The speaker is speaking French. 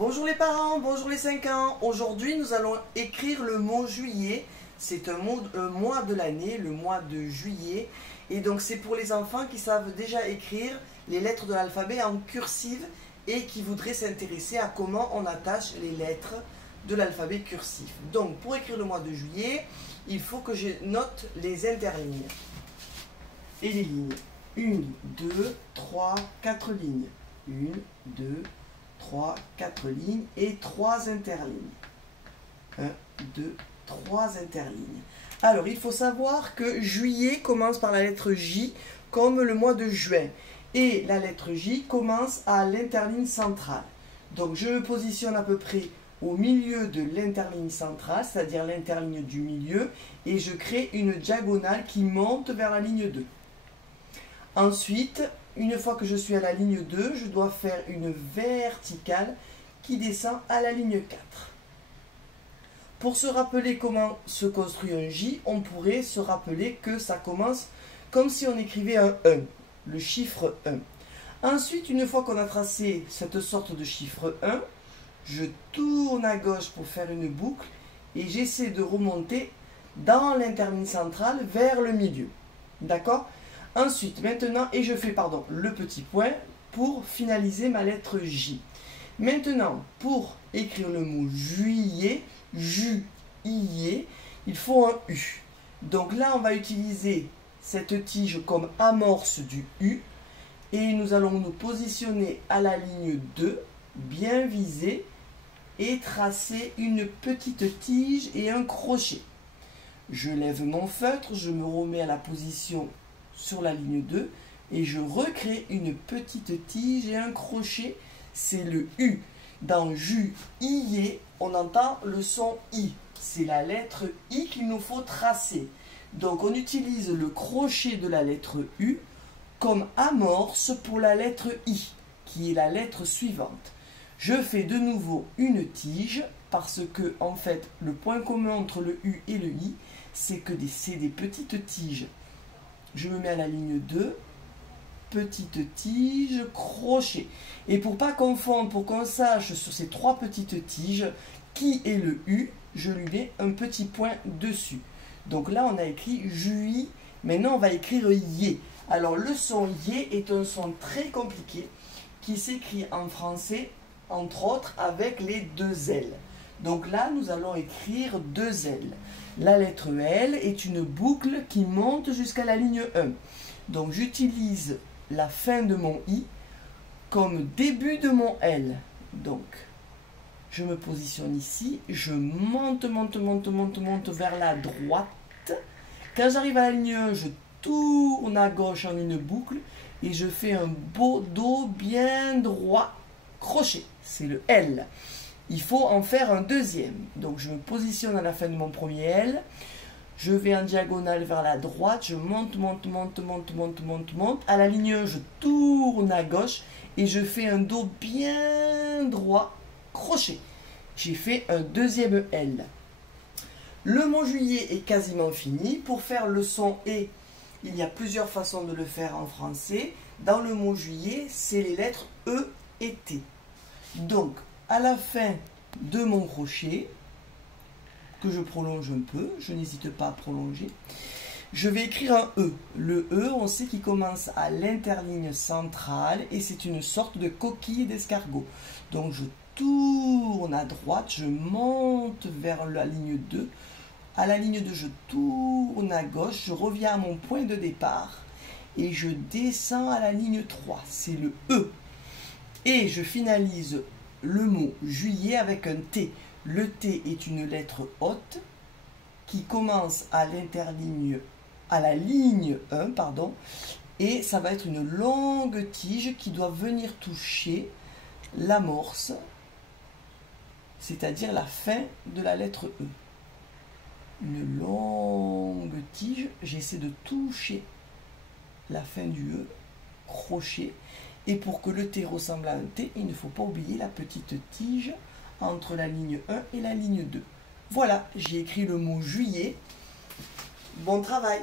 Bonjour les parents, bonjour les 5 ans. Aujourd'hui, nous allons écrire le mot juillet. C'est un mois de l'année, le mois de juillet. Et donc, c'est pour les enfants qui savent déjà écrire les lettres de l'alphabet en cursive et qui voudraient s'intéresser à comment on attache les lettres de l'alphabet cursif. Donc, pour écrire le mois de juillet, il faut que je note les interlignes et les lignes. 1, 2, 3, 4 lignes. 1, 2, 3, 4 lignes et 3 interlignes. 1, 2, 3 interlignes. Alors, il faut savoir que juillet commence par la lettre J, comme le mois de juin. Et la lettre J commence à l'interligne centrale. Donc, je me positionne à peu près au milieu de l'interligne centrale, c'est-à-dire l'interligne du milieu, et je crée une diagonale qui monte vers la ligne 2. Ensuite, une fois que je suis à la ligne 2, je dois faire une verticale qui descend à la ligne 4. Pour se rappeler comment se construit un J, on pourrait se rappeler que ça commence comme si on écrivait un 1, le chiffre 1. Ensuite, une fois qu'on a tracé cette sorte de chiffre 1, je tourne à gauche pour faire une boucle et j'essaie de remonter dans l'interligne centrale vers le milieu. D'accord ? Ensuite, maintenant, et je fais, le petit point pour finaliser ma lettre J. Maintenant, pour écrire le mot juillet, juillet, il faut un U. Donc là, on va utiliser cette tige comme amorce du U et nous allons nous positionner à la ligne 2, bien visée, et tracer une petite tige et un crochet. Je lève mon feutre, je me remets à la position sur la ligne 2 et je recrée une petite tige et un crochet, c'est le U. Dans juillet, on entend le son I, c'est la lettre I qu'il nous faut tracer. Donc on utilise le crochet de la lettre U comme amorce pour la lettre I, qui est la lettre suivante. Je fais de nouveau une tige parce que en fait le point commun entre le U et le I, c'est que c'est des petites tiges. Je me mets à la ligne 2, petite tige, crochet. Et pour ne pas confondre, pour qu'on sache sur ces 3 petites tiges qui est le U, je lui mets un petit point dessus. Donc là, on a écrit juillet. Maintenant, on va écrire yé. Alors, le son yé est un son très compliqué qui s'écrit en français, entre autres, avec les 2 L. Donc là, nous allons écrire 2 L. La lettre L est une boucle qui monte jusqu'à la ligne 1. Donc j'utilise la fin de mon I comme début de mon L. Donc je me positionne ici, je monte vers la droite. Quand j'arrive à la ligne 1, je tourne à gauche en une boucle et je fais un beau dos bien droit, crochet, c'est le L. Il faut en faire un deuxième. Donc je me positionne à la fin de mon premier L. Je vais en diagonale vers la droite. Je monte. À la ligne 1, je tourne à gauche. Et je fais un dos bien droit, crochet. J'ai fait un deuxième L. Le mot juillet est quasiment fini. Pour faire le son E, il y a plusieurs façons de le faire en français. Dans le mot juillet, c'est les lettres E et T. Donc, à la fin de mon crochet, que je prolonge un peu, je n'hésite pas à prolonger, je vais écrire un E. Le E, on sait qu'il commence à l'interligne centrale et c'est une sorte de coquille d'escargot. Donc je tourne à droite, je monte vers la ligne 2. À la ligne 2, je tourne à gauche, je reviens à mon point de départ et je descends à la ligne 3. C'est le E. Et je finalise le mot juillet avec un T. Le T est une lettre haute qui commence à la ligne 1, et ça va être une longue tige qui doit venir toucher l'amorce, c'est-à-dire la fin de la lettre E. Une longue tige, j'essaie de toucher la fin du E, crochet. Et pour que le T ressemble à un T, il ne faut pas oublier la petite tige entre la ligne 1 et la ligne 2. Voilà, j'ai écrit le mot juillet. Bon travail!